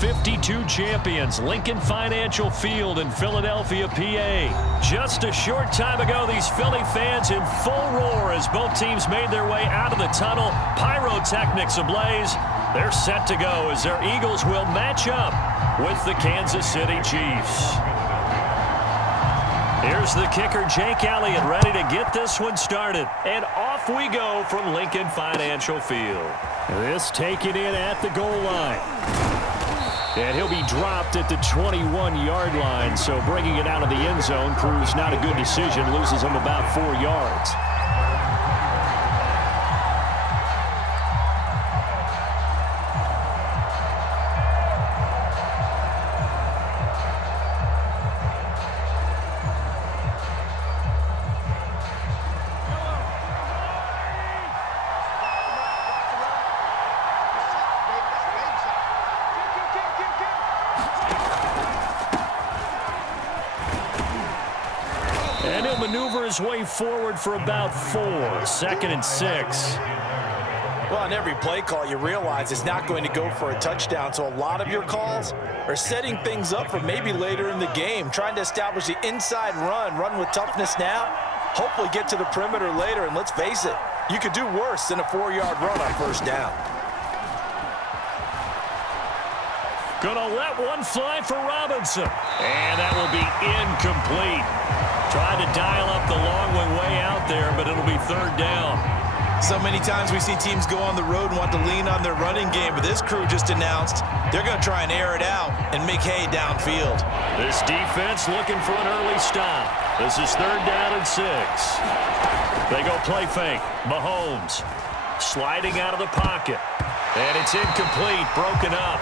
Bill 52 champions, Lincoln Financial Field in Philadelphia, PA. Just a short time ago, these Philly fans in full roar as both teams made their way out of the tunnel. Pyrotechnics ablaze. They're set to go as their Eagles will match up with the Kansas City Chiefs. Here's the kicker, Jake Elliott, ready to get this one started. And off we go from Lincoln Financial Field. This taken in at the goal line. And he'll be dropped at the 21-yard line. So bringing it out of the end zone proves not a good decision. Loses him about 4 yards. And he'll maneuver his way forward for about 4. 2nd and 6. Well, on every play call, you realize it's not going to go for a touchdown. So a lot of your calls are setting things up for maybe later in the game, trying to establish the inside run with toughness now, hopefully get to the perimeter later. And let's face it, you could do worse than a 4-yard run on first down. Gonna let one fly for Robinson. And that will be incomplete. Tried to dial up the long one way out there, but it'll be 3rd down. So many times we see teams go on the road and want to lean on their running game, but this crew just announced they're going to try and air it out and make hay downfield. This defense looking for an early stop. This is 3rd down and 6. They go play fake. Mahomes sliding out of the pocket. And it's incomplete, broken up.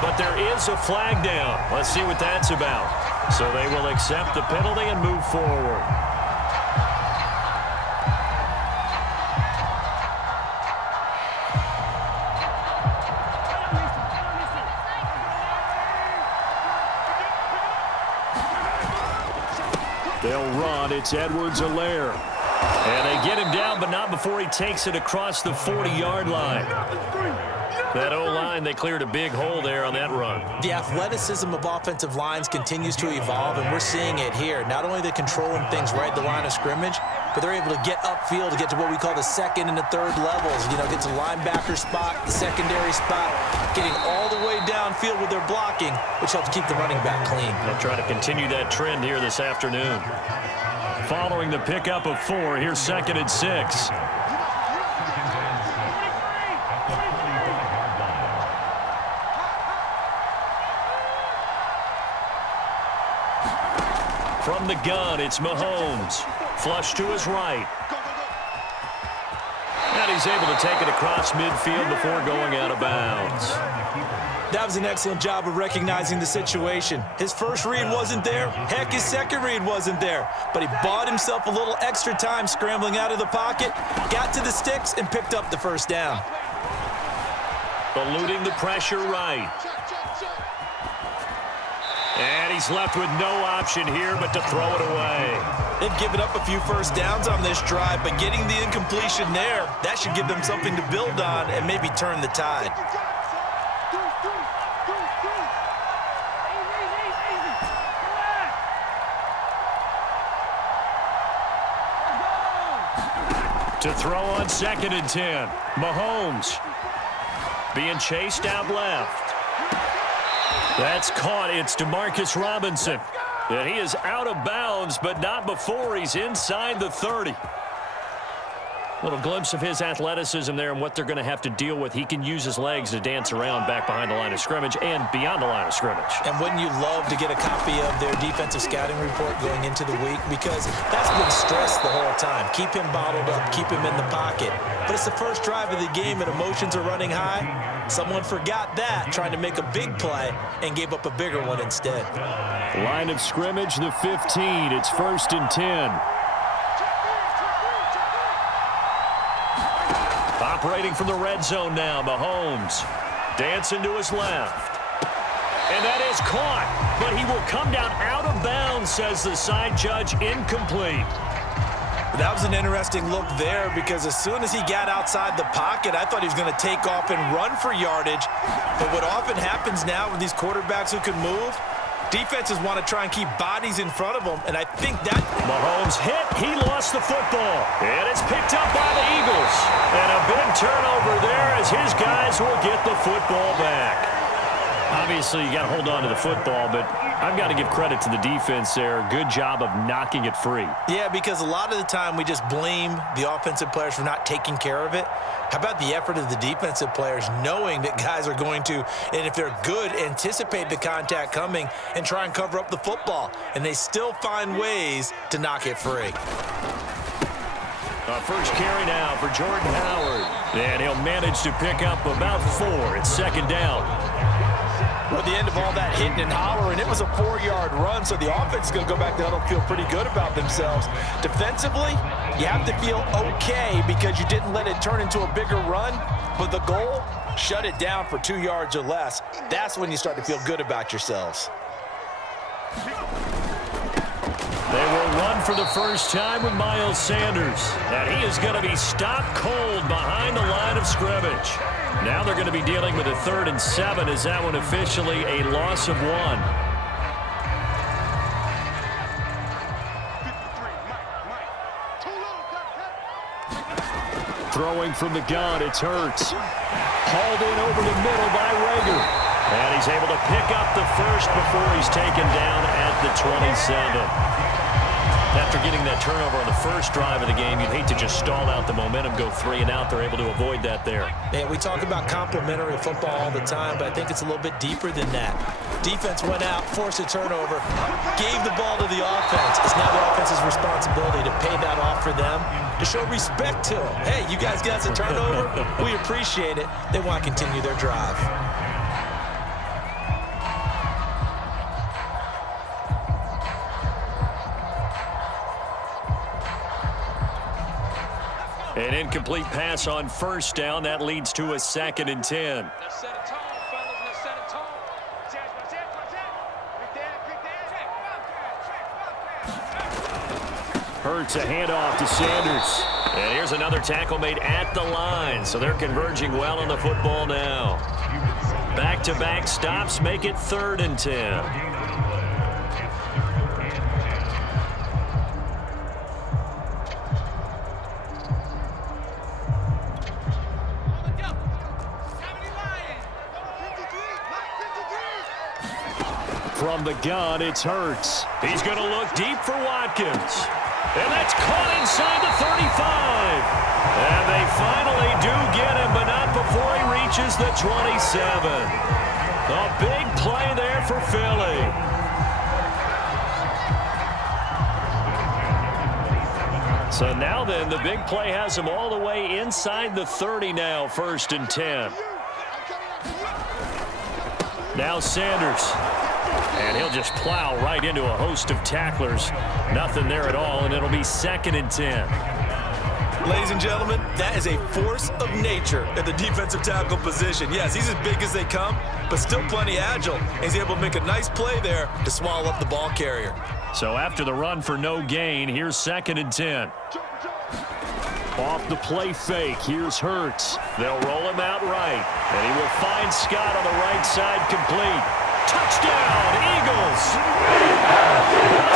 But there is a flag down. Let's see what that's about. So they will accept the penalty and move forward. They'll run. It's Edwards-Helaire. And they get him down, but not before he takes it across the 40-yard line. That O-line, they cleared a big hole there on that run. The athleticism of offensive lines continues to evolve, and we're seeing it here. Not only are they controlling things right at the line of scrimmage, but they're able to get upfield to get to what we call the 2nd and the 3rd levels. You know, get to the linebacker spot, the secondary spot, getting all the way downfield with their blocking, which helps keep the running back clean. They'll try to continue that trend here this afternoon. Following the pickup of 4, here's 2nd and 6. From the gun, it's Mahomes. Flush to his right. And he's able to take it across midfield before going out of bounds. That was an excellent job of recognizing the situation. His first read wasn't there. Heck, his second read wasn't there. But he bought himself a little extra time scrambling out of the pocket, got to the sticks, and picked up the 1st down. Eluding the pressure right. And he's left with no option here but to throw it away. They've given up a few 1st downs on this drive, but getting the incompletion there, that should give them something to build on and maybe turn the tide. To throw on 2nd and 10. Mahomes being chased out left. That's caught. It's DeMarcus Robinson. And he is out of bounds, but not before he's inside the 30. Little glimpse of his athleticism there and what they're going to have to deal with. He can use his legs to dance around back behind the line of scrimmage and beyond the line of scrimmage. And wouldn't you love to get a copy of their defensive scouting report going into the week? Because that's been stressed the whole time. Keep him bottled up, keep him in the pocket. But it's the first drive of the game and emotions are running high. Someone forgot that, trying to make a big play and gave up a bigger one instead. Line of scrimmage, the 15. It's 1st and 10. Operating from the red zone now, Mahomes dancing to his left. And that is caught, but he will come down out of bounds, says the side judge, incomplete. That was an interesting look there because as soon as he got outside the pocket, I thought he was going to take off and run for yardage. But what often happens now with these quarterbacks who can move, defenses want to try and keep bodies in front of them, and I think that... Mahomes hit. He lost the football. And it's picked up by the Eagles. And a big turnover there as his guys will get the football back. Obviously, you got to hold on to the football, but I've got to give credit to the defense there. Good job of knocking it free. Yeah, because a lot of the time we just blame the offensive players for not taking care of it. How about the effort of the defensive players knowing that guys are going to, and if they're good, anticipate the contact coming and try and cover up the football. And they still find ways to knock it free. First carry now for Jordan Howard. And he'll manage to pick up about 4. It's second down. At the end of all that hitting and hollering, it was a 4-yard run, so the offense is going to go back to huddle and feel pretty good about themselves. Defensively, you have to feel okay because you didn't let it turn into a bigger run, but the goal, shut it down for 2 yards or less. That's when you start to feel good about yourselves. They will run for the first time with Miles Sanders. And he is going to be stopped cold behind the line of scrimmage. Now they're going to be dealing with a 3rd and 7 as that one officially a loss of 1. Throwing from the gun, it's Hurts. Hauled in over the middle by Rager. And he's able to pick up the first before he's taken down at the 27. After getting that turnover on the first drive of the game, you'd hate to just stall out the momentum, go 3 and out. They're able to avoid that there. Yeah, we talk about complementary football all the time, but I think it's a little bit deeper than that. Defense went out, forced a turnover, gave the ball to the offense. It's now the offense's responsibility to pay that off for them, to show respect to them. Hey, you guys got us a turnover. We appreciate it. They want to continue their drive. An incomplete pass on first down. That leads to a 2nd and 10. Hurts a handoff to Sanders. And here's another tackle made at the line. So they're converging well on the football now. Back-to-back stops make it 3rd and 10. From the gun, it's Hurts. He's going to look deep for Watkins. And that's caught inside the 35. And they finally do get him, but not before he reaches the 27. A big play there for Philly. So now then, the big play has him all the way inside the 30 now, 1st and 10. Now Sanders. And he'll just plow right into a host of tacklers. Nothing there at all, and it'll be 2nd and 10. Ladies and gentlemen, that is a force of nature at the defensive tackle position. Yes, he's as big as they come, but still plenty agile. He's able to make a nice play there to swallow up the ball carrier. So after the run for no gain, here's 2nd and 10. Off the play fake, here's Hurts. They'll roll him out right, and he will find Scott on the right side complete. Touchdown, Eagles!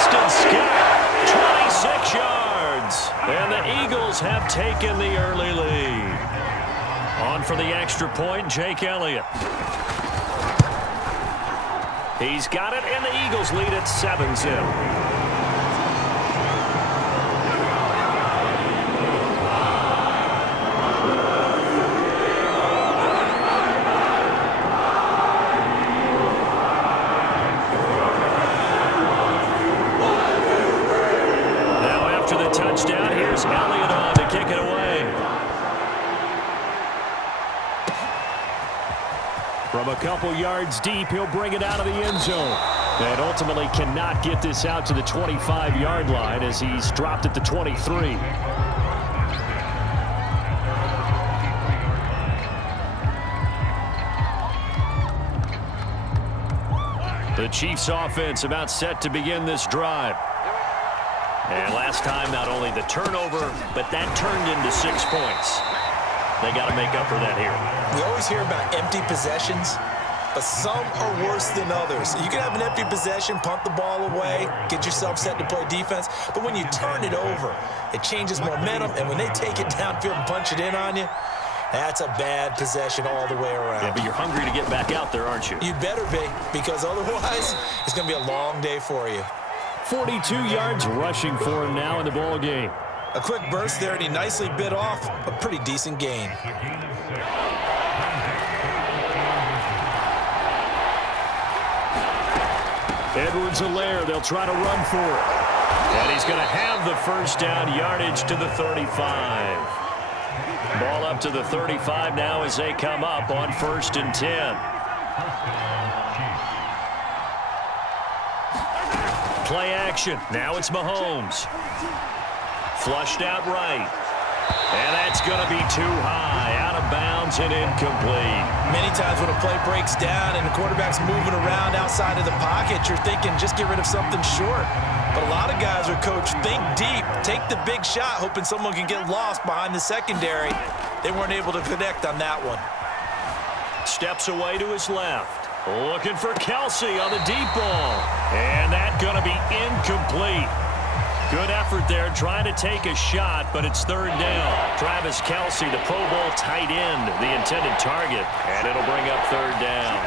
Boston Scott, 26 yards. And the Eagles have taken the early lead. On for the extra point, Jake Elliott. He's got it, and the Eagles lead at 7-0. Touchdown. Here's Elliott on to kick it away. From a couple yards deep, he'll bring it out of the end zone. And ultimately cannot get this out to the 25-yard line as he's dropped at the 23. The Chiefs offense about set to begin this drive. And last time, not only the turnover, but that turned into 6 points. They got to make up for that here. We always hear about empty possessions, but some are worse than others. You can have an empty possession, punt the ball away, get yourself set to play defense, but when you turn it over, it changes momentum, and when they take it downfield and punch it in on you, that's a bad possession all the way around. Yeah, but you're hungry to get back out there, aren't you? You'd better be, because otherwise it's going to be a long day for you. 42 yards rushing for him now in the ball game. A quick burst there, and he nicely bit off a pretty decent gain. Edwards-Helaire, they'll try to run for it. And he's going to have the first down, yardage to the 35. Ball up to the 35 now as they come up on 1st and 10. Play action. Now it's Mahomes. Flushed out right. And that's going to be too high. Out of bounds and incomplete. Many times when a play breaks down and the quarterback's moving around outside of the pocket, you're thinking just get rid of something short. But a lot of guys are coached, think deep, take the big shot, hoping someone can get lost behind the secondary. They weren't able to connect on that one. Steps away to his left. Looking for Kelsey on the deep ball. And that's going to be incomplete. Good effort there trying to take a shot, but it's 3rd down. Travis Kelsey, the Pro Bowl tight end, the intended target, and it'll bring up 3rd down.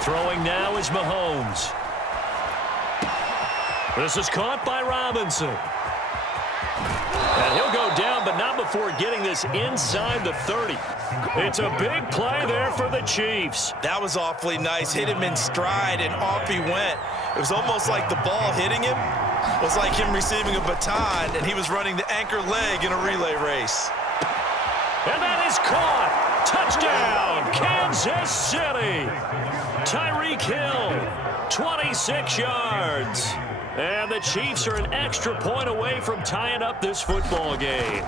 Throwing now is Mahomes. This is caught by Robinson. And he'll go down, but not before getting this inside the 30. It's a big play there for the Chiefs. That was awfully nice. Hit him in stride, and off he went. It was almost like the ball hitting him was like him receiving a baton, and he was running the anchor leg in a relay race. And that is caught. Touchdown, Kansas City. Tyreek Hill, 26 yards. And the Chiefs are an extra point away from tying up this football game.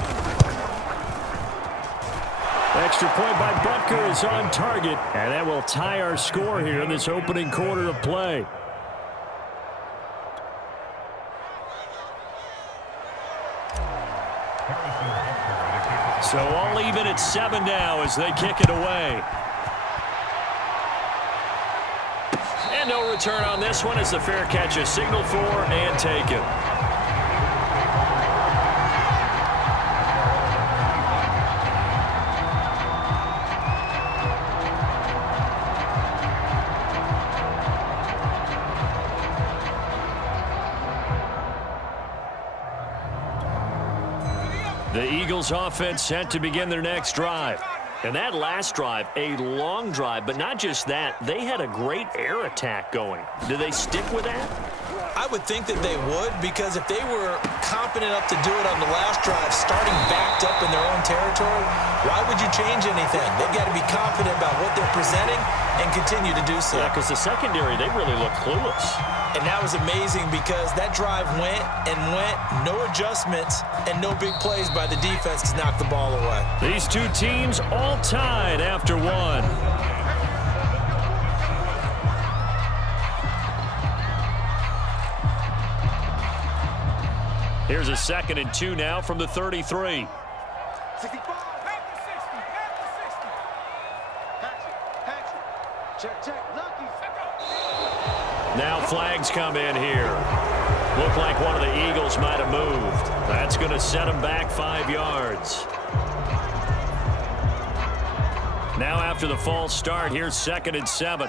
Extra point by Butker is on target, and that will tie our score here in this opening quarter of play. So all even at 7 now as they kick it away. And no return on this one as the fair catch is signaled for and taken. The Eagles offense set to begin their next drive. And that last drive, a long drive, but not just that, they had a great air attack going. Do they stick with that? I would think that they would, because if they were confident enough to do it on the last drive, starting backed up in their own territory, why would you change anything? They've got to be confident about what they're presenting and continue to do so. Yeah, because the secondary, they really look clueless. And that was amazing because that drive went and went, no adjustments, and no big plays by the defense to knock the ball away. These two teams all tied after one. Here's a 2nd and 2 now from the 33. Now flags come in here. Looked like one of the Eagles might have moved. That's going to set them back 5 yards. Now after the false start, here's 2nd and 7.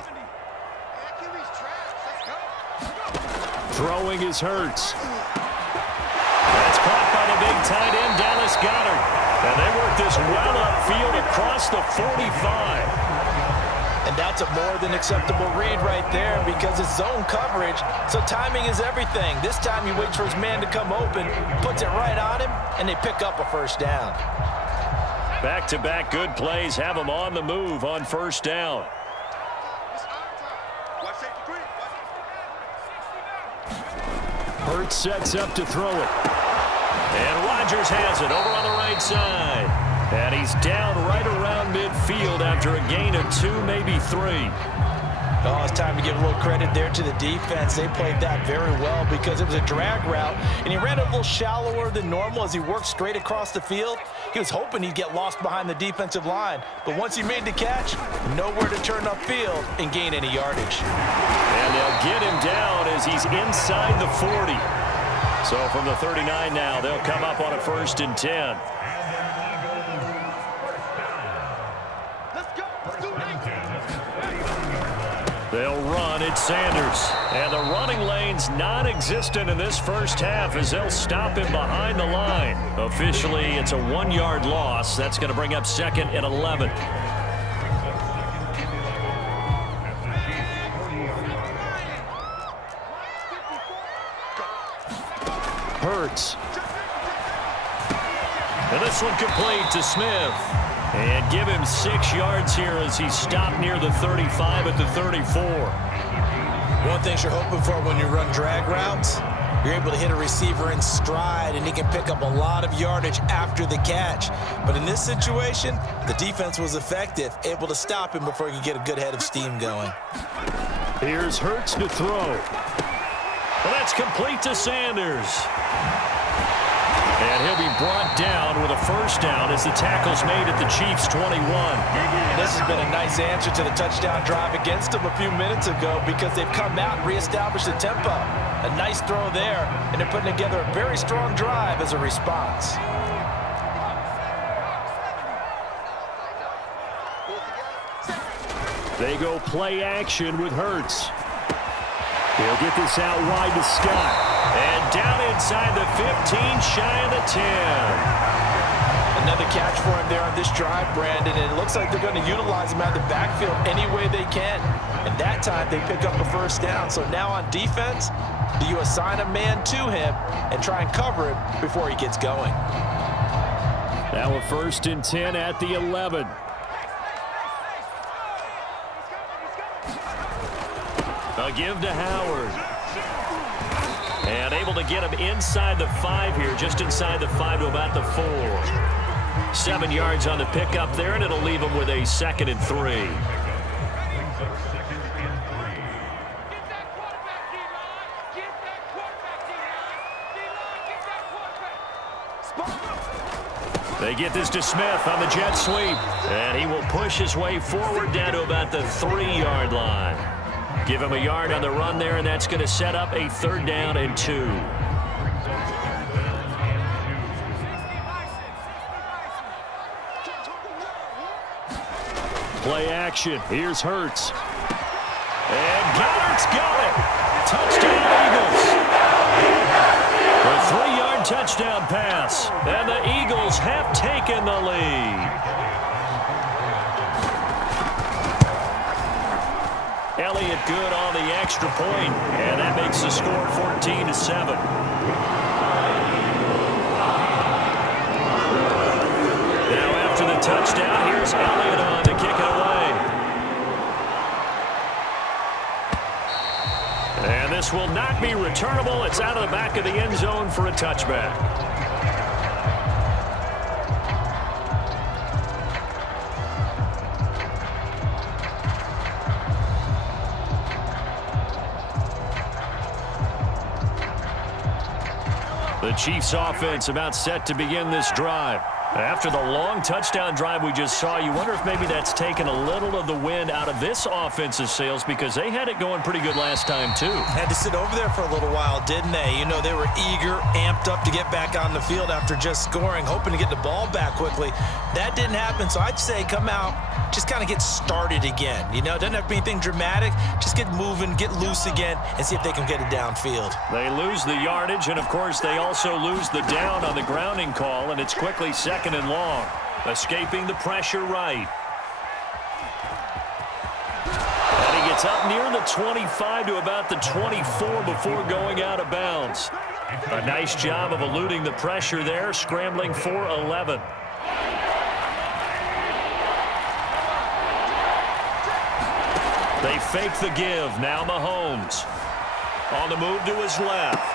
Throwing is Hurts. That's caught by the big tight end, Dallas Goedert. And they work this well upfield across the 45. And that's a more than acceptable read right there because it's zone coverage, so timing is everything. This time he waits for his man to come open, puts it right on him, and they pick up a first down. Back-to-back good plays have them on the move on first down. Hurts sets up to throw it. And Rodgers has it over on the right side. And he's down right around midfield after a gain of 2, maybe 3. Oh, it's time to give a little credit there to the defense. They played that very well because it was a drag route, and he ran a little shallower than normal as he worked straight across the field. He was hoping he'd get lost behind the defensive line, but once he made the catch, nowhere to turn upfield and gain any yardage. And they'll get him down as he's inside the 40. So from the 39 now, they'll come up on a 1st and 10. They'll run. It's Sanders. And the running lane's non-existent in this first half as they'll stop him behind the line. Officially, it's a 1-yard loss. That's going to bring up 2nd and 11. Hurts. And this one complete to Smith. And give him 6 yards here as he's stopped near the 35 at the 34. One thing you're hoping for when you run drag routes, you're able to hit a receiver in stride, and he can pick up a lot of yardage after the catch. But in this situation, the defense was effective, able to stop him before he could get a good head of steam going. Here's Hurts to throw. Well, that's complete to Sanders. And he'll be brought down with a 1st down as the tackle's made at the Chiefs' 21. And this has been a nice answer to the touchdown drive against them a few minutes ago because they've come out and reestablished the tempo. A nice throw there, and they're putting together a very strong drive as a response. They go play action with Hurts. He'll get this out wide to Scott. And down inside the 15, shy of the 10. Another catch for him there on this drive, Brandon, and it looks like they're going to utilize him out of the backfield any way they can. And that time, they pick up a 1st down. So now on defense, do you assign a man to him and try and cover him before he gets going? Now a 1st and 10 at the 11. A give to Howard. And able to get him inside the 5 here, just inside the 5 to about the 4. 7 yards on the pickup there, and it'll leave him with a 2nd and 3. They get this to Smith on the jet sweep, and he will push his way forward down to about the 3-yard line. Give him a yard on the run there, and that's going to set up a 3rd down and 2. Play action. Here's Hurts. And Goddard's got it. Touchdown, Eagles. A 3-yard touchdown pass. And the Eagles have taken the lead. Elliott good on the extra point, and that makes the score 14-7. Now after the touchdown, here's Elliott on to kick it away. And this will not be returnable. It's out of the back of the end zone for a touchback. The Chiefs offense about set to begin this drive. After the long touchdown drive we just saw, you wonder if maybe that's taken a little of the wind out of this offensive sails because they had it going pretty good last time too. Had to sit over there for a little while, didn't they? You know, they were eager, amped up to get back on the field after just scoring, hoping to get the ball back quickly. That didn't happen, so I'd say come out, just kind of get started again. You know, it doesn't have to be anything dramatic. Just get moving, get loose again, and see if they can get it downfield. They lose the yardage, and of course they also lose the down on the grounding call, and it's quickly 2nd and long. Escaping the pressure right. And he gets up near the 25 to about the 24 before going out of bounds. A nice job of eluding the pressure there, scrambling for 11. They fake the give. Now Mahomes. On the move to his left.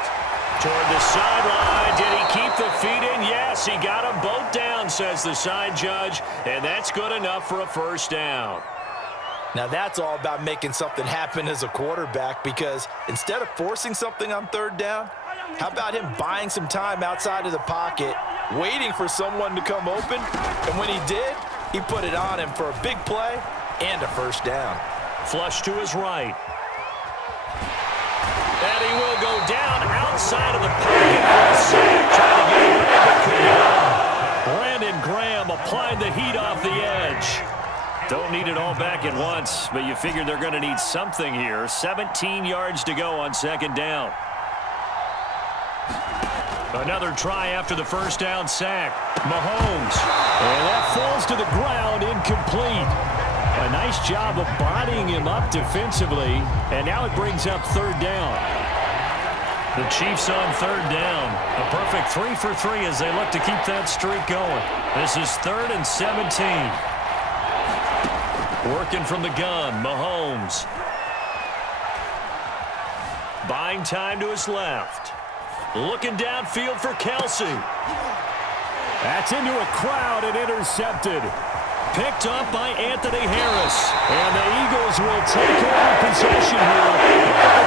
Toward the sideline. Did he keep the feet in? Yes, he got them both down, says the side judge. And that's good enough for a 1st down. Now that's all about making something happen as a quarterback, because instead of forcing something on third down, how about him buying some time outside of the pocket, waiting for someone to come open, and when he did, he put it on him for a big play and a first down. Flush to his right. And he will go down outside of the pocket for a sack, trying to get away, but couldn't. Brandon Graham applied the heat off the edge. Don't need it all back at once, but you figure they're going to need something here. 17 yards to go on second down. Another try after the first down sack. Mahomes. And that falls to the ground, incomplete. A nice job of bodying him up defensively, and now it brings up third down. The Chiefs on third down. A perfect 3 for 3 as they look to keep that streak going. This is 3rd and 17. Working from the gun, Mahomes. Buying time to his left. Looking downfield for Kelsey. That's into a crowd and intercepted. Picked up by Anthony Harris. And the Eagles will take over possession here at the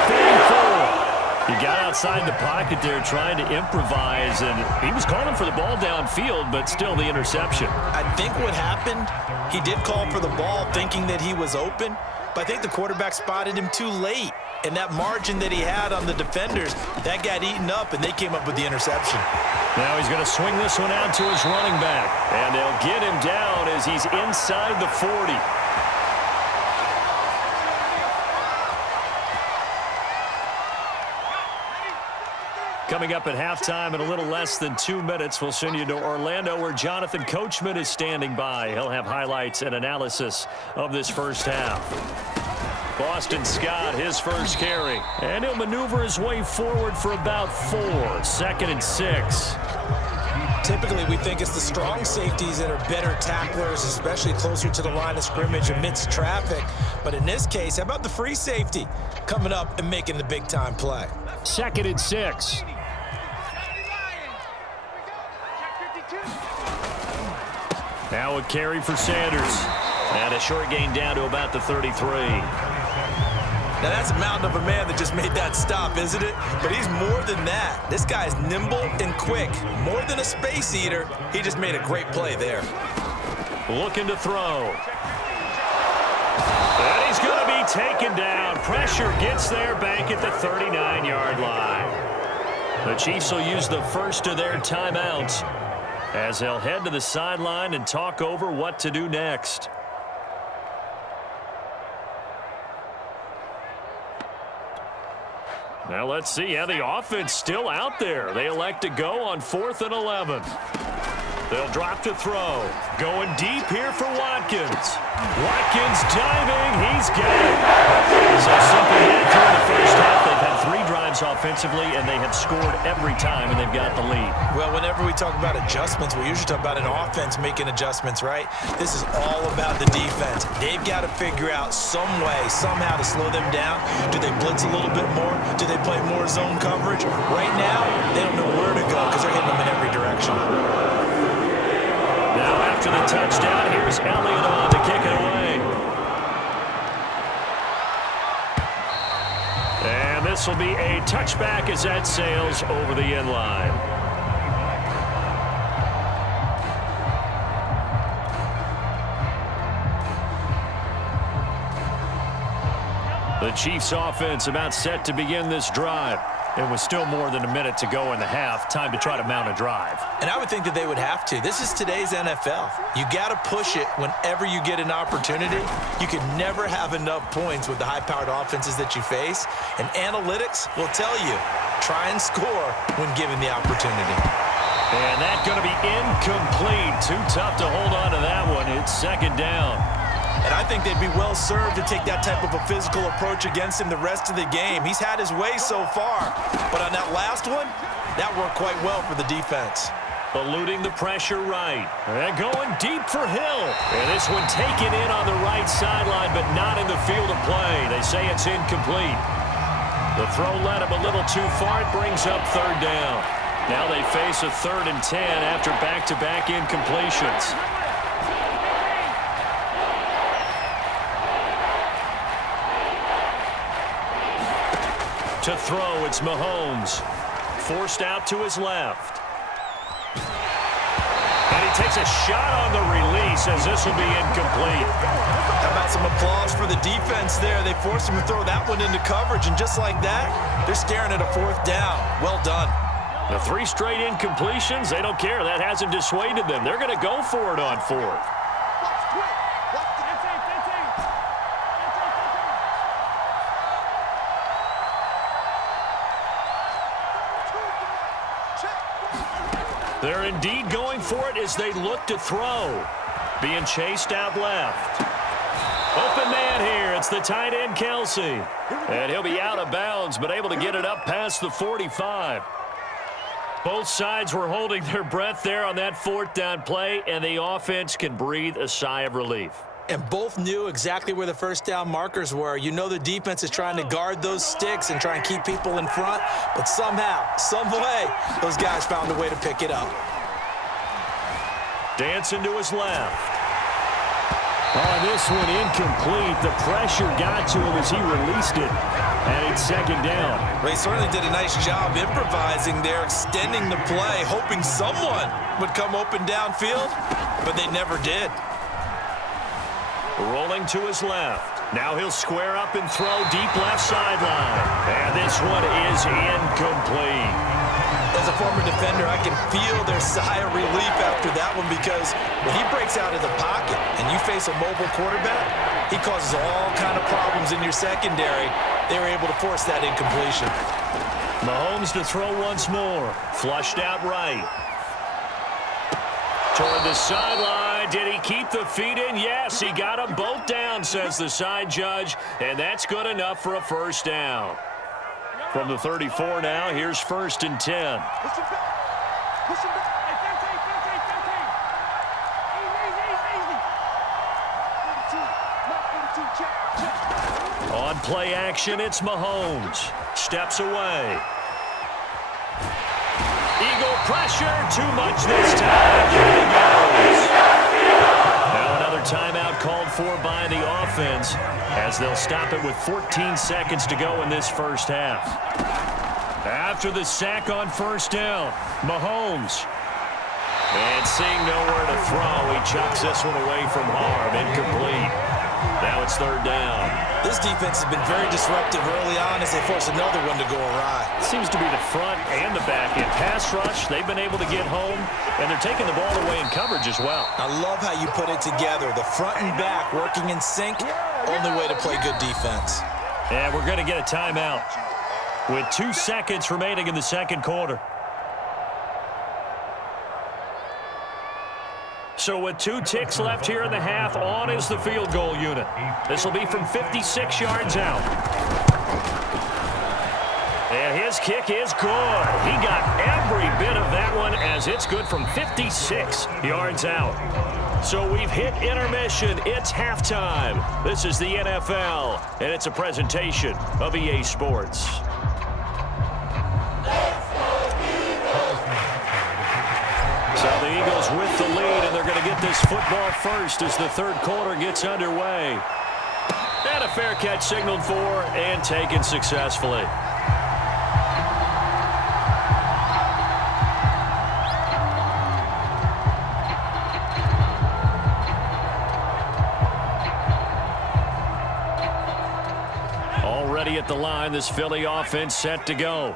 34. He got outside the pocket there trying to improvise, and he was calling for the ball downfield, but still the interception. I think what happened, he did call for the ball thinking that he was open, but I think the quarterback spotted him too late. And that margin that he had on the defenders, that got eaten up, and they came up with the interception. Now he's going to swing this one out to his running back, and they'll get him down as he's inside the 40. Coming up at halftime in a little less than 2 minutes, we'll send you to Orlando where Jonathan Coachman is standing by. He'll have highlights and analysis of this first half. Boston Scott, his first carry. And he'll maneuver his way forward for about 4. 2nd and 6. Typically, we think it's the strong safeties that are better tacklers, especially closer to the line of scrimmage amidst traffic. But in this case, how about the free safety coming up and making the big-time play? 2nd and 6. Now a carry for Sanders. And a short gain down to about the 33. Now that's a mountain of a man that just made that stop, isn't it? But he's more than that. This guy's nimble and quick. More than a space eater, he just made a great play there. Looking to throw. And he's going to be taken down. Pressure gets there back at the 39-yard line. The Chiefs will use the first of their timeouts as they'll head to the sideline and talk over what to do next. Now let's see how the offense still out there. They elect to go on 4th and 11. They'll drop to throw. Going deep here for Watkins. Watkins diving. He's got it. So simple that through the first half. They've had 3 drives offensively, and they have scored every time, and they've got the lead. Well, whenever we talk about adjustments, we usually talk about an offense making adjustments, right? This is all about the defense. They've got to figure out some way, somehow to slow them down. Do they blitz a little bit more? Do they play more zone coverage? Right now, they don't know where to go because they're hitting them in every direction. Now after the touchdown, here's Elliott on to kick it away. And this will be a touchback as that sails over the end line. The Chiefs offense about set to begin this drive. And with still more than a minute to go in the half, time to try to mount a drive. And I would think that they would have to. This is today's NFL. You got to push it whenever you get an opportunity. You can never have enough points with the high-powered offenses that you face. And analytics will tell you, try and score when given the opportunity. And that's going to be incomplete. Too tough to hold on to that one. It's 2nd down. And I think they'd be well served to take that type of a physical approach against him the rest of the game. He's had his way so far. But on that last one, that worked quite well for the defense. Eluding the pressure right. And going deep for Hill. And this one taken in on the right sideline, but not in the field of play. They say it's incomplete. The throw led him a little too far. It brings up 3rd down. Now they face a 3rd and 10 after back-to-back incompletions. To throw, it's Mahomes. Forced out to his left. And he takes a shot on the release as this will be incomplete. How about some applause for the defense there? They forced him to throw that one into coverage, and just like that, they're staring at a 4th down. Well done. The 3 straight incompletions, they don't care. That hasn't dissuaded them. They're going to go for it on 4th. They're indeed going for it as they look to throw. Being chased out left. Open man here. It's the tight end, Kelsey. And he'll be out of bounds, but able to get it up past the 45. Both sides were holding their breath there on that 4th down play, and the offense can breathe a sigh of relief. And both knew exactly where the 1st down markers were. You know the defense is trying to guard those sticks and try and keep people in front, but somehow, some way, those guys found a way to pick it up. Dancing to his left. Oh, this one incomplete. The pressure got to him as he released it. And it's 2nd down. Well, he certainly did a nice job improvising there, extending the play, hoping someone would come open downfield, but they never did. Rolling to his left. Now he'll square up and throw deep left sideline. And this one is incomplete. As a former defender, I can feel their sigh of relief after that one, because when he breaks out of the pocket and you face a mobile quarterback, he causes all kind of problems in your secondary. They were able to force that incompletion. Mahomes to throw once more. Flushed out right. Toward the sideline. Did he keep the feet in? Yes, he got them both down, says the side judge, and that's good enough for a 1st down. From the 34 now, here's 1st and 10. On play action, it's Mahomes. Steps away. Eagle pressure, too much this time. Here he goes. Now another timeout called for by the offense as they'll stop it with 14 seconds to go in this 1st half. After the sack on 1st down, Mahomes. And seeing nowhere to throw, he chucks this one away from harm. Incomplete. Now it's 3rd down. This defense has been very disruptive early on as they force another one to go awry. Seems to be the front and the back. In pass rush, they've been able to get home, and they're taking the ball away in coverage as well. I love how you put it together. The front and back working in sync, only way to play good defense. And we're going to get a timeout with 2 seconds remaining in the 2nd quarter. So with 2 ticks left here in the half, on is the field goal unit. This will be from 56 yards out. And his kick is good. He got every bit of that one as it's good from 56 yards out. So we've hit intermission. It's halftime. This is the NFL, and it's a presentation of EA Sports. So the Eagles with the lead, and they're going to get this football first as the 3rd quarter gets underway. And a fair catch signaled for and taken successfully. Already at the line, this Philly offense set to go.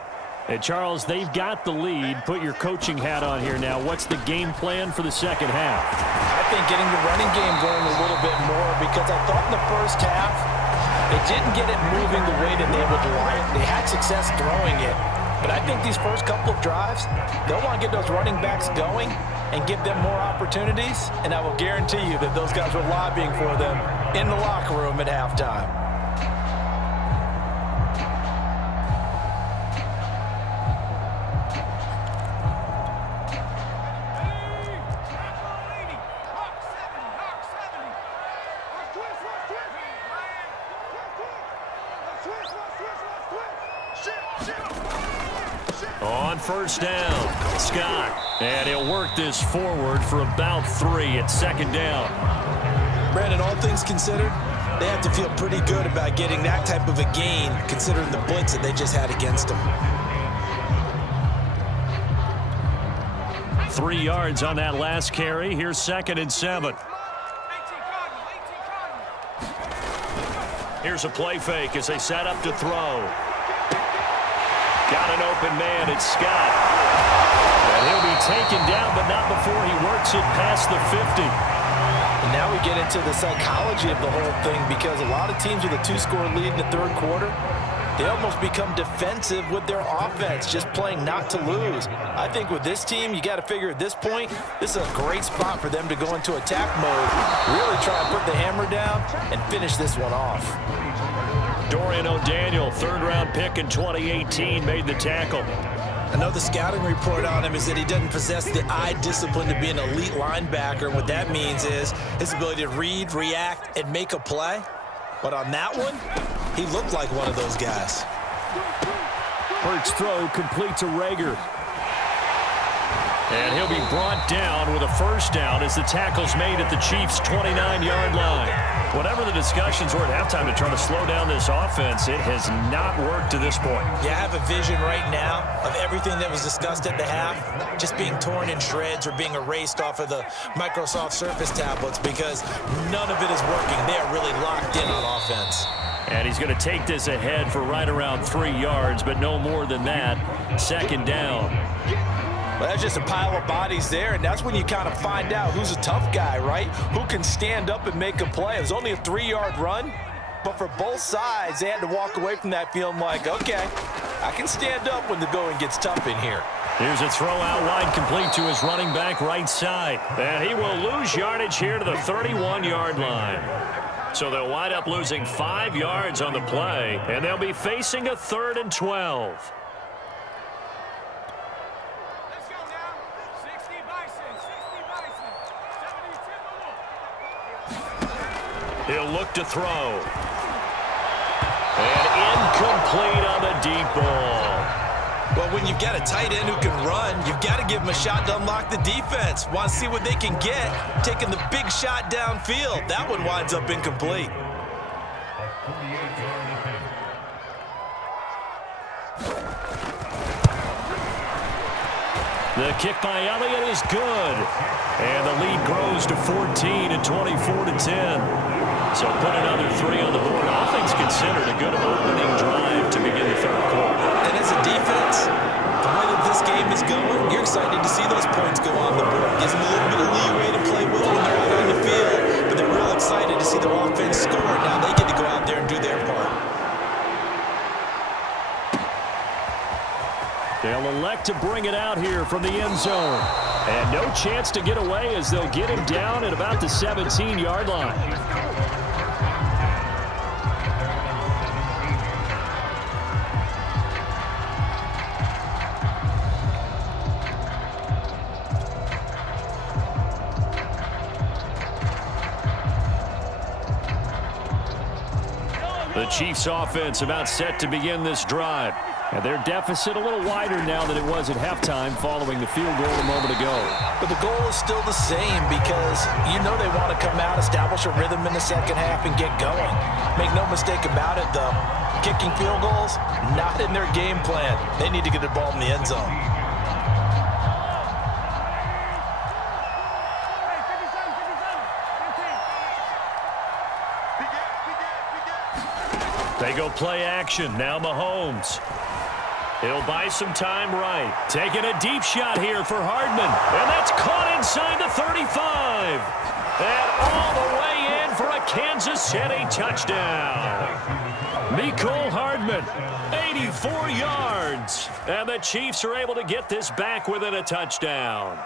And Charles, they've got the lead. Put your coaching hat on here now. What's the game plan for the 2nd half? I think getting the running game going a little bit more, because I thought in the 1st half, they didn't get it moving the way that they would like. They had success throwing it. But I think these first couple of drives, they'll want to get those running backs going and give them more opportunities. And I will guarantee you that those guys were lobbying for them in the locker room at halftime. On 1st down, Scott. And he'll work this forward for about 3 at 2nd down. Brandon, all things considered, They have to feel pretty good about getting that type of a gain, considering the blitz that they just had against them. 3 yards on that last carry. Here's 2nd and 7. Here's a play fake as they set up to throw. Got an open man. It's Scott. And he'll be taken down, but not before he works it past the 50. And now we get into the psychology of the whole thing, because a lot of teams with a 2-score lead in the third quarter, they almost become defensive with their offense, just playing not to lose. I think with this team, you got to figure at this point, this is a great spot for them to go into attack mode, really try and put the hammer down and finish this one off. Dorian O'Daniel, 3rd-round pick in 2018, made the tackle. Another scouting report on him is that he doesn't possess the eye discipline to be an elite linebacker. And what that means is his ability to read, react, and make a play. But on that one, he looked like one of those guys. Hurts throw complete to Rager. And he'll be brought down with a 1st down as the tackle's made at the Chiefs' 29-yard line. Whatever the discussions were at halftime to try to slow down this offense, it has not worked to this point. Yeah, I have a vision right now of everything that was discussed at the half just being torn in shreds or being erased off of the Microsoft Surface tablets, because none of it is working. They are really locked in on offense. And he's going to take this ahead for right around 3 yards, but no more than that. 2nd down. Well, that's just a pile of bodies there, and that's when you kind of find out who's a tough guy, right? Who can stand up and make a play. It was only a 3-yard run, but for both sides, they had to walk away from that feeling like, okay, I can stand up when the going gets tough in here. Here's a throw out wide, complete to his running back right side. And he will lose yardage here to the 31-yard line. So they'll wind up losing 5 yards on the play, and they'll be facing a 3rd and 12. He'll look to throw. And incomplete on the deep ball. Well, when you've got a tight end who can run, you've got to give him a shot to unlock the defense. Want to see what they can get, taking the big shot downfield. That one winds up incomplete. The kick by Elliott is good. And the lead grows to 14 and 24-10. So put another 3 on the board. All things considered, a good opening drive to begin the third quarter. And as a defense, the way that this game is going, you're excited to see those points go on the board. Gives them a little bit of leeway to play with when they're out on the field. But they're real excited to see their offense score. Now they get to go out there and do their part. They'll elect to bring it out here from the end zone. And no chance to get away as they'll get him down at about the 17-yard line. The Chiefs offense about set to begin this drive. And their deficit a little wider now than it was at halftime following the field goal a moment ago. But the goal is still the same, because you know they want to come out, establish a rhythm in the second half, and get going. Make no mistake about it, though. Kicking field goals, not in their game plan. They need to get the ball in the end zone. They go play action. Now Mahomes. He'll buy some time right. Taking a deep shot here for Hardman. And that's caught inside the 35. And all the way in for a Kansas City touchdown. Mecole Hardman, 84 yards. And the Chiefs are able to get this back within a touchdown.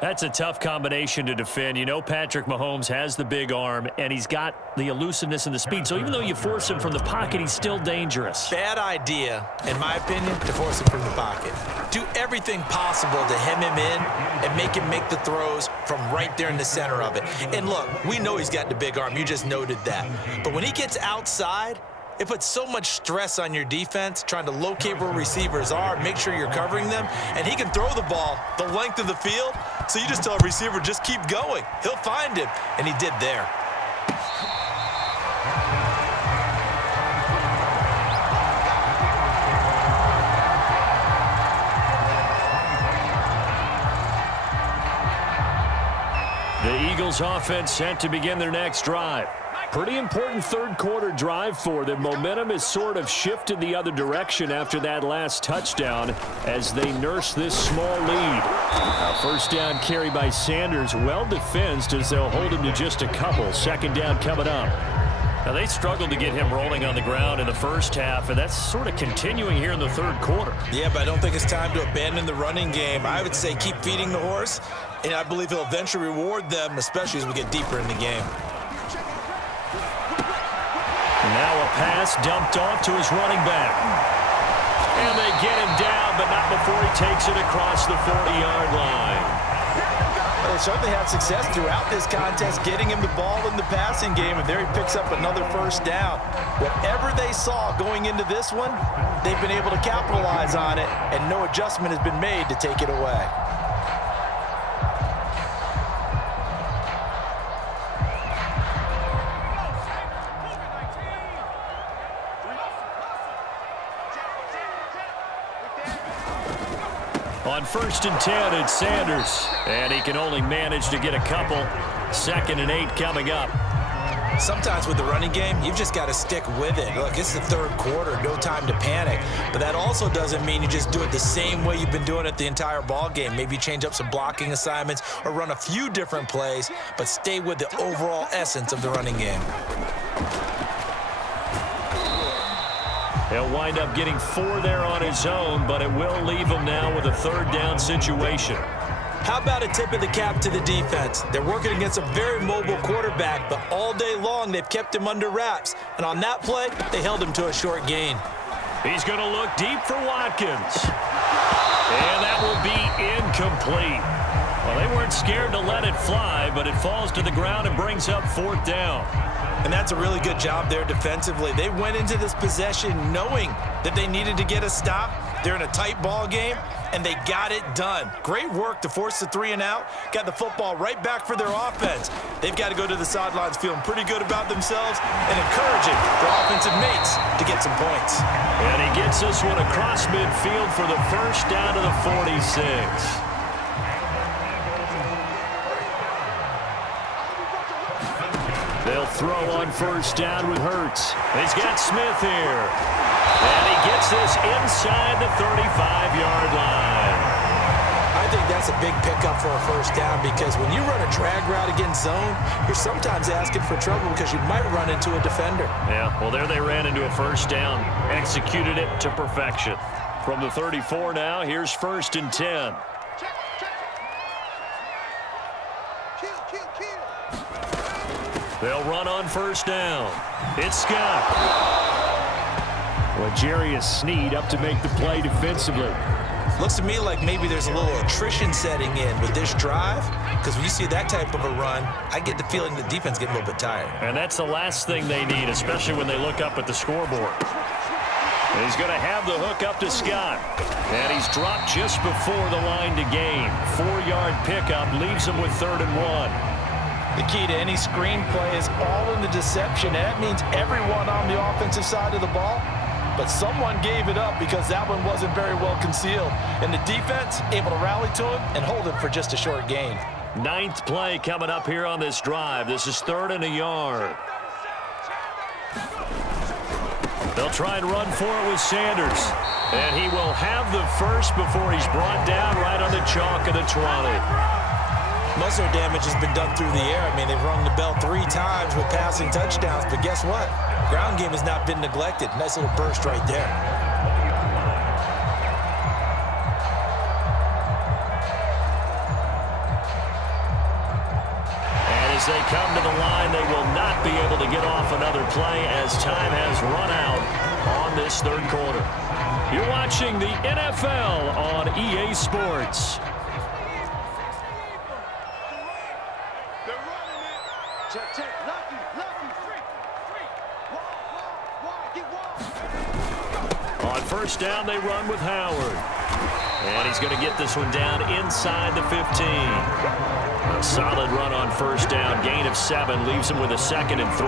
That's a tough combination to defend. You know Patrick Mahomes has the big arm, and he's got the elusiveness and the speed. So even though you force him from the pocket, he's still dangerous. Bad idea, in my opinion, to force him from the pocket. Do everything possible to hem him in and make him make the throws from right there in the center of it. And look, we know he's got the big arm. You just noted that. But when he gets outside, it puts so much stress on your defense trying to locate where receivers are, make sure you're covering them, and he can throw the ball the length of the field, so you just tell a receiver, just keep going. He'll find him, and he did there. The Eagles offense set to begin their next drive. Pretty important third quarter drive for them. Momentum has sort of shifted the other direction after that last touchdown as they nurse this small lead. A first down carry by Sanders, well defensed as they'll hold him to just a couple. Second down coming up. Now, they struggled to get him rolling on the ground in the first half, and that's sort of continuing here in the third quarter. Yeah, but I don't think it's time to abandon the running game. I would say keep feeding the horse, and I believe he'll eventually reward them, especially as we get deeper in the game. Now a pass dumped off to his running back. And they get him down, but not before he takes it across the 40-yard line. Well, they certainly had success throughout this contest getting him the ball in the passing game, and there he picks up another first down. Whatever they saw going into this one, they've been able to capitalize on it, and no adjustment has been made to take it away. On 1st and 10, it's Sanders. And he can only manage to get a couple. 2nd and 8 coming up. Sometimes with the running game, you've just got to stick with it. Look, it's the third quarter, no time to panic. But that also doesn't mean you just do it the same way you've been doing it the entire ball game. Maybe change up some blocking assignments or run a few different plays, but stay with the overall essence of the running game. He'll wind up getting 4 there on his own, but it will leave him now with a third down situation. How about a tip of the cap to the defense? They're working against a very mobile quarterback, but all day long they've kept him under wraps. And on that play, they held him to a short gain. He's going to look deep for Watkins. And that will be incomplete. Well, they weren't scared to let it fly, but it falls to the ground and brings up 4th down. And that's a really good job there defensively. They went into this possession knowing that they needed to get a stop. They're in a tight ball game, and they got it done. Great work to force the 3 and out. Got the football right back for their offense. They've got to go to the sidelines feeling pretty good about themselves and encouraging their offensive mates to get some points. And he gets this one across midfield for the first down to the 46. They'll throw on 1st down with Hurts. He's got Smith here. And he gets this inside the 35-yard line. I think that's a big pickup for a first down because when you run a drag route against zone, you're sometimes asking for trouble because you might run into a defender. Yeah, well, there they ran into a first down. Executed it to perfection. From the 34 now, here's 1st and 10. They'll run on 1st down. It's Scott. Well, Jarius Sneed up to make the play defensively. Looks to me like maybe there's a little attrition setting in with this drive because when you see that type of a run, I get the feeling the defense getting a little bit tired. And that's the last thing they need, especially when they look up at the scoreboard. And he's going to have the hook up to Scott. And he's dropped just before the line to gain. 4-yard pickup leaves him with 3rd and 1. The key to any screen play is all in the deception. That means everyone on the offensive side of the ball, but someone gave it up because that one wasn't very well concealed. And the defense able to rally to him and hold him for just a short gain. 9th play coming up here on this drive. This is 3rd and a yard. They'll try and run for it with Sanders. And he will have the first before he's brought down right on the chalk of the 20. Most of their damage has been done through the air. I mean, they've rung the bell 3 times with passing touchdowns, but guess what? Ground game has not been neglected. Nice little burst right there. And as they come to the line, they will not be able to get off another play as time has run out on this third quarter. You're watching the NFL on EA Sports. On 1st down, they run with Howard. And he's going to get this one down inside the 15. A solid run on first down. Gain of 7 leaves him with a 2nd and 3.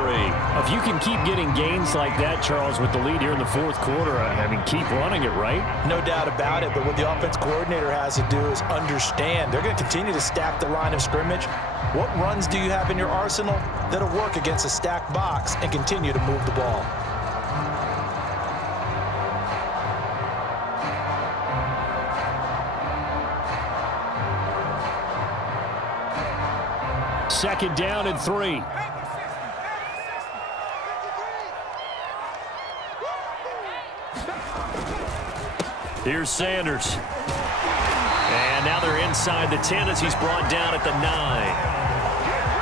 If you can keep getting gains like that, Charles, with the lead here in the fourth quarter, I mean, keep running it, right? No doubt about it, but what the offense coordinator has to do is understand they're going to continue to stack the line of scrimmage. What runs do you have in your arsenal that'll work against a stacked box and continue to move the ball? Second down and 3. Here's Sanders. And now they're inside the 10 as he's brought down at the 9.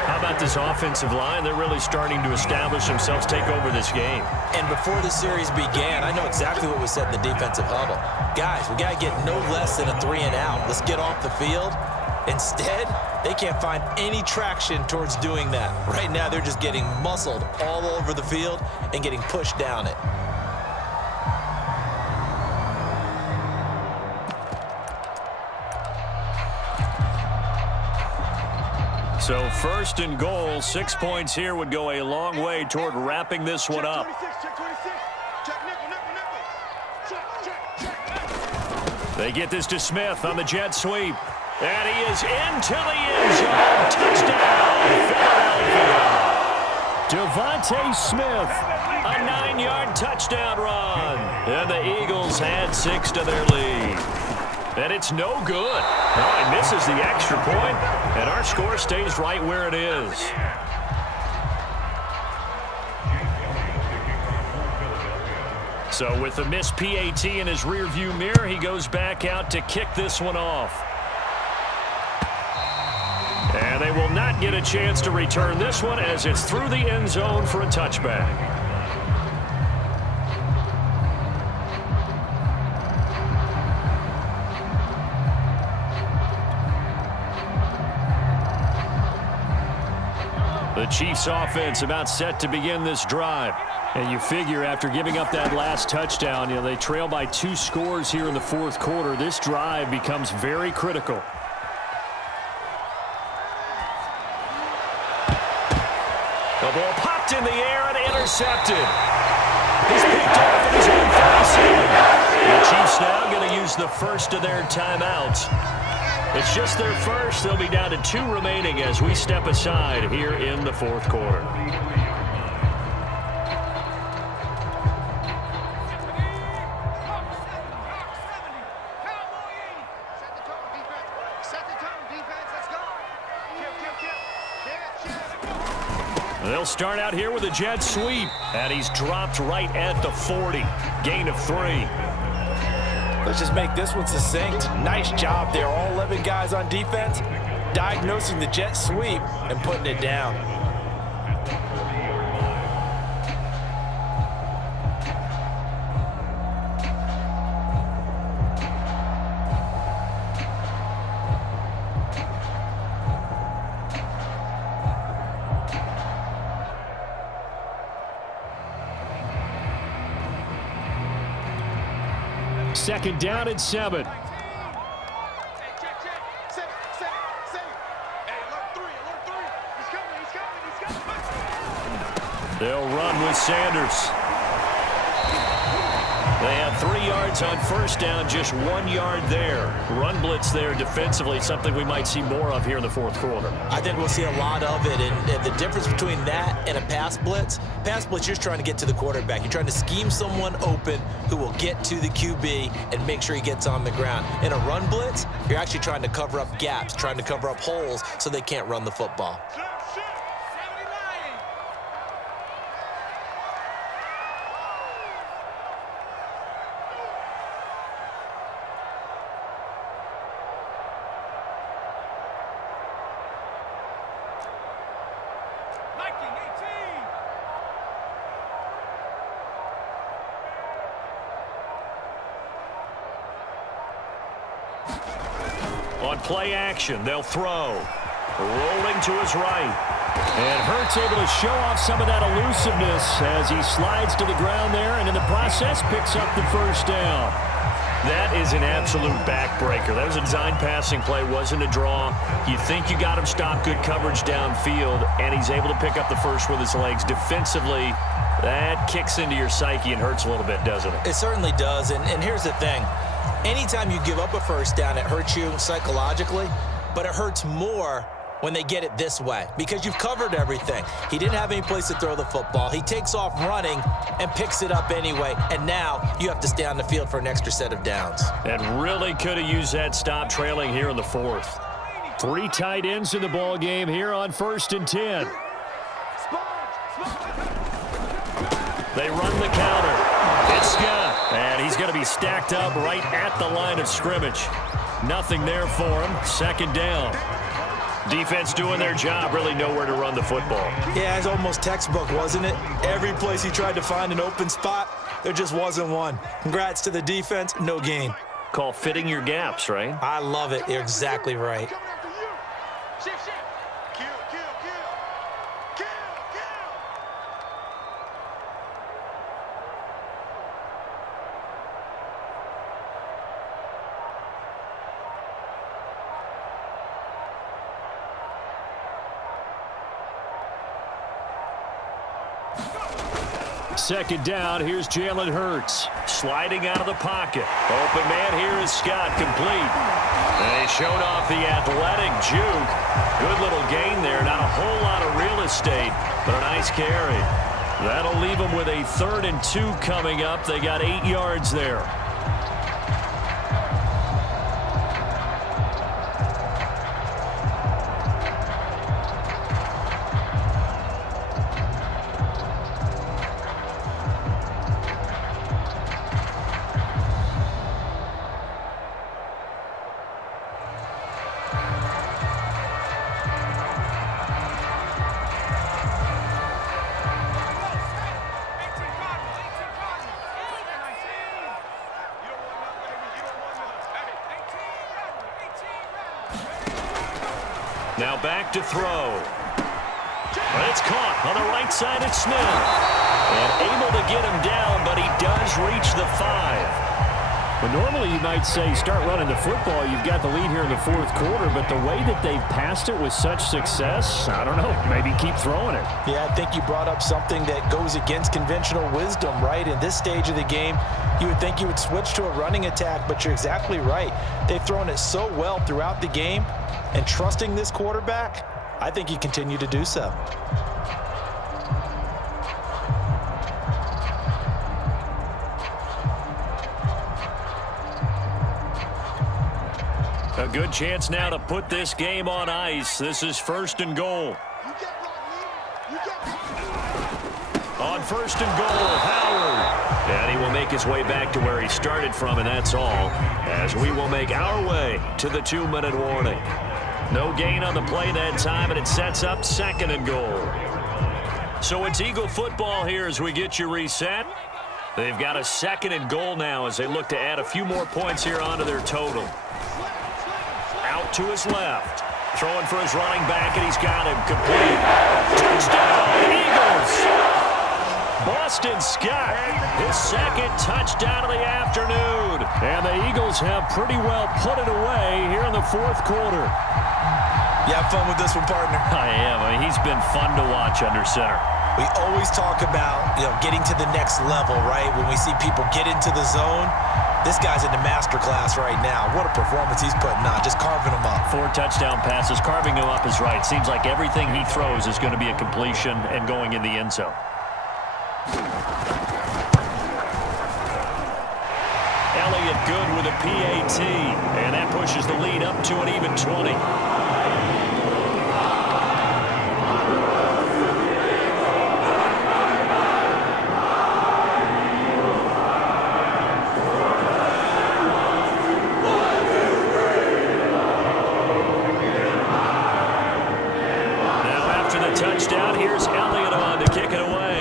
How about this offensive line? They're really starting to establish themselves, take over this game. And before the series began, I know exactly what was said in the defensive huddle. Guys, we got to get no less than a 3 and out. Let's get off the field. Instead, they can't find any traction towards doing that. Right now, they're just getting muscled all over the field and getting pushed down it. So 1st and goal, 6 points here would go a long way toward wrapping this one up. They get this to Smith on the jet sweep. And he is into the end zone. Touchdown, Philadelphia. Devontae Smith. A 9-yard touchdown run. And the Eagles add 6 to their lead. And it's no good. Oh, he misses the extra point, and our score stays right where it is. So with the missed PAT in his rearview mirror, he goes back out to kick this one off. And they will not get a chance to return this one as it's through the end zone for a touchback. The Chiefs offense about set to begin this drive. And you figure after giving up that last touchdown, they trail by 2 scores here in the fourth quarter. This drive becomes very critical. The ball popped in the air and intercepted. He's picked off at his own 37. The Chiefs now going to use the first of their timeouts. It's just their first. They'll be down to 2 remaining as we step aside here in the fourth quarter. They'll start out here with a jet sweep, and he's dropped right at the 40. Gain of 3. Let's just make this one succinct. Nice job there. All 11 guys on defense diagnosing the jet sweep and putting it down. Second down and 7. They'll run with Sanders. They have 3 yards on first down, just 1 yard there. Run blitz there defensively, something we might see more of here in the fourth quarter. I think we'll see a lot of it, and the difference between that and a pass blitz, you're just trying to get to the quarterback. You're trying to scheme someone open who will get to the QB and make sure he gets on the ground. In a run blitz, you're actually trying to cover up gaps, trying to cover up holes so they can't run the football. On play action, they'll throw. Rolling to his right. And Hurts able to show off some of that elusiveness as he slides to the ground there and in the process picks up the first down. That is an absolute backbreaker. That was a design passing play, wasn't a draw. You think you got him stopped, good coverage downfield, and he's able to pick up the first with his legs. Defensively, that kicks into your psyche and hurts a little bit, doesn't it? It certainly does, and here's the thing. Anytime you give up a first down, it hurts you psychologically, but it hurts more when they get it this way because you've covered everything. He didn't have any place to throw the football. He takes off running and picks it up anyway, and now you have to stay on the field for an extra set of downs. And really could have used that stop trailing here in the fourth. 3 tight ends in the ball game here on 1st and 10. They run the counter. It's Scott, and he's going to be stacked up right at the line of scrimmage. Nothing there for him. 2nd down. Defense doing their job, really nowhere to run the football. Yeah, it's almost textbook, wasn't it? Every place he tried to find an open spot, there just wasn't one. Congrats to the defense, no gain. Call fitting your gaps, right? I love it. You're exactly right. Second down, here's Jalen Hurts. Sliding out of the pocket. Open man here is Scott, complete. They showed off the athletic juke. Good little gain there. Not a whole lot of real estate, but a nice carry. That'll leave them with a 3rd and 2 coming up. They got 8 yards there. Now back to throw. It's caught on the right side of Smith. And able to get him down, but he does reach the 5. But normally you might say start running the football. You've got the lead here in the 4th quarter, but the way that they've passed it with such success, I don't know, maybe keep throwing it. Yeah, I think you brought up something that goes against conventional wisdom, right? In this stage of the game, you would think you would switch to a running attack, but you're exactly right. They've thrown it so well throughout the game, and trusting this quarterback, I think you continue to do so. A good chance now to put this game on ice. This is 1st and goal. On 1st and goal, Howard. And he will make his way back to where he started from, and that's all, as we will make our way to the 2-minute warning. No gain on the play that time, and it sets up 2nd and goal. So it's Eagle football here as we get you reset. They've got a 2nd and goal now as they look to add a few more points here onto their total. Out to his left. Throwing for his running back, and he's got him complete. Touchdown, Eagles! Boston Scott, his 2nd touchdown of the afternoon. And the Eagles have pretty well put it away here in the 4th quarter. You have fun with this one, partner? I am. I mean, he's been fun to watch under center. We always talk about, getting to the next level, right? When we see people get into the zone, this guy's in the master class right now. What a performance he's putting on, just carving them up. 4 touchdown passes, carving him up is right. Seems like everything he throws is going to be a completion and going in the end zone. Elliott good with a PAT, and that pushes the lead up to an even 20. Touchdown. Here's Elliott on to kick it away.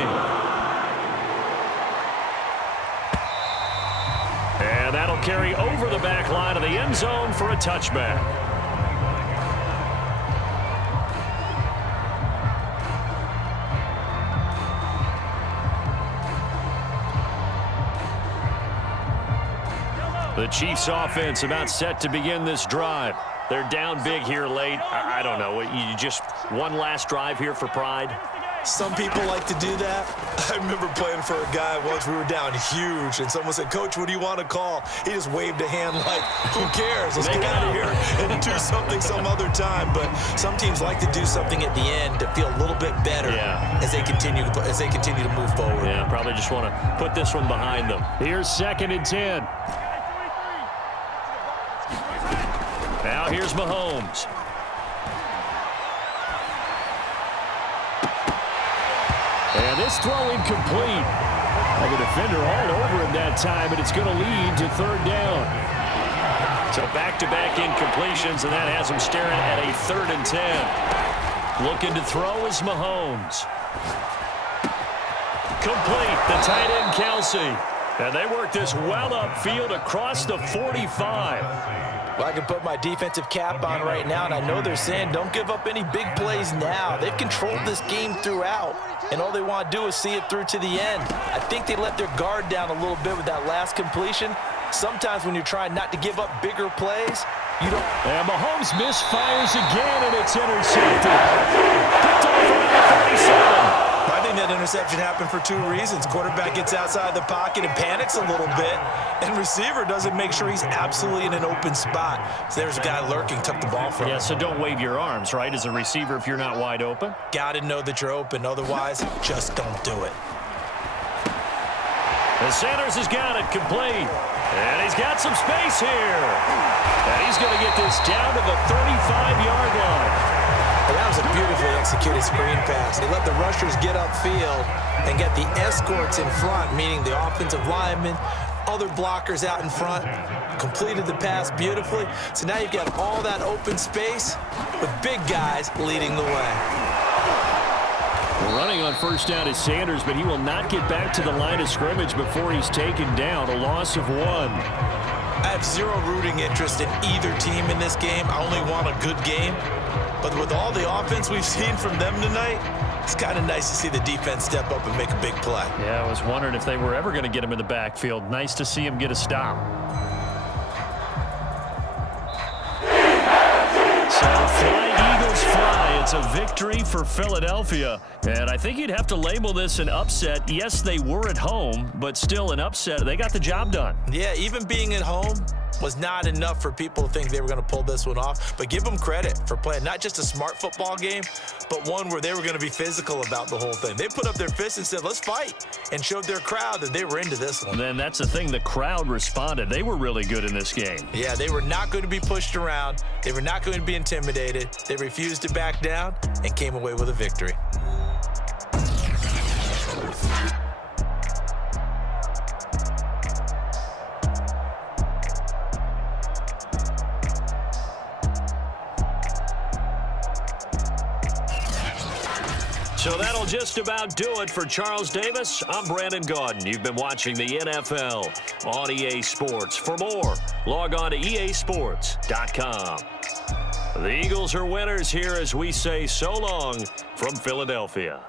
And that'll carry over the back line of the end zone for a touchback. The Chiefs offense about set to begin this drive. They're down big here late. I don't know. You just one last drive here for pride? Some people like to do that. I remember playing for a guy once. We were down huge, and someone said, "Coach, what do you want to call?" He just waved a hand like, "Who cares? Let's get out of here and do something some other time." But some teams like to do something at the end to feel a little bit better as they continue to move forward. Yeah, probably just want to put this one behind them. Here's 2nd and 10. Now here's Mahomes. And this throw incomplete. Well, the defender all over him that time, and it's going to lead to 3rd down. So back-to-back incompletions, and that has him staring at a 3rd and 10. Looking to throw is Mahomes. Complete, the tight end Kelsey. And they work this well upfield across the 45. Well, I can put my defensive cap on right now, and I know they're saying don't give up any big plays now. They've controlled this game throughout, and all they want to do is see it through to the end. I think they let their guard down a little bit with that last completion. Sometimes when you're trying not to give up bigger plays, you don't. And Mahomes misfires again, and it's intercepted. Picked off around the 47. I think that interception happened for 2 reasons. Quarterback gets outside the pocket and panics a little bit, and receiver doesn't make sure he's absolutely in an open spot. So there's a guy lurking, took the ball from him. Yeah, so don't wave your arms, right, as a receiver if you're not wide open. Got to know that you're open. Otherwise, just don't do it. And Sanders has got it complete. And he's got some space here. And he's going to get this down to the 35-yard line. Well, that was a beautifully executed screen pass. They let the rushers get upfield and get the escorts in front, meaning the offensive linemen, other blockers out in front, completed the pass beautifully. So now you've got all that open space with big guys leading the way. Running on 1st down is Sanders, but he will not get back to the line of scrimmage before he's taken down. A loss of 1. I have zero rooting interest in either team in this game. I only want a good game. But with all the offense we've seen from them tonight, it's kind of nice to see the defense step up and make a big play. Yeah, I was wondering if they were ever going to get him in the backfield. Nice to see him get a stop. So fly, Eagles fly. It's a victory for Philadelphia. And I think you'd have to label this an upset. Yes, they were at home, but still an upset. They got the job done. Yeah, even being at home was not enough for people to think they were going to pull this one off. But give them credit for playing not just a smart football game, but one where they were going to be physical about the whole thing. They put up their fists and said, let's fight, and showed their crowd that they were into this one. And then that's the thing, the crowd responded. They were really good in this game. Yeah, they were not going to be pushed around. They were not going to be intimidated. They refused to back down and came away with a victory. So that'll just about do it for Charles Davis. I'm Brandon Gaudin. You've been watching the NFL on EA Sports. For more, log on to easports.com. The Eagles are winners here as we say so long from Philadelphia.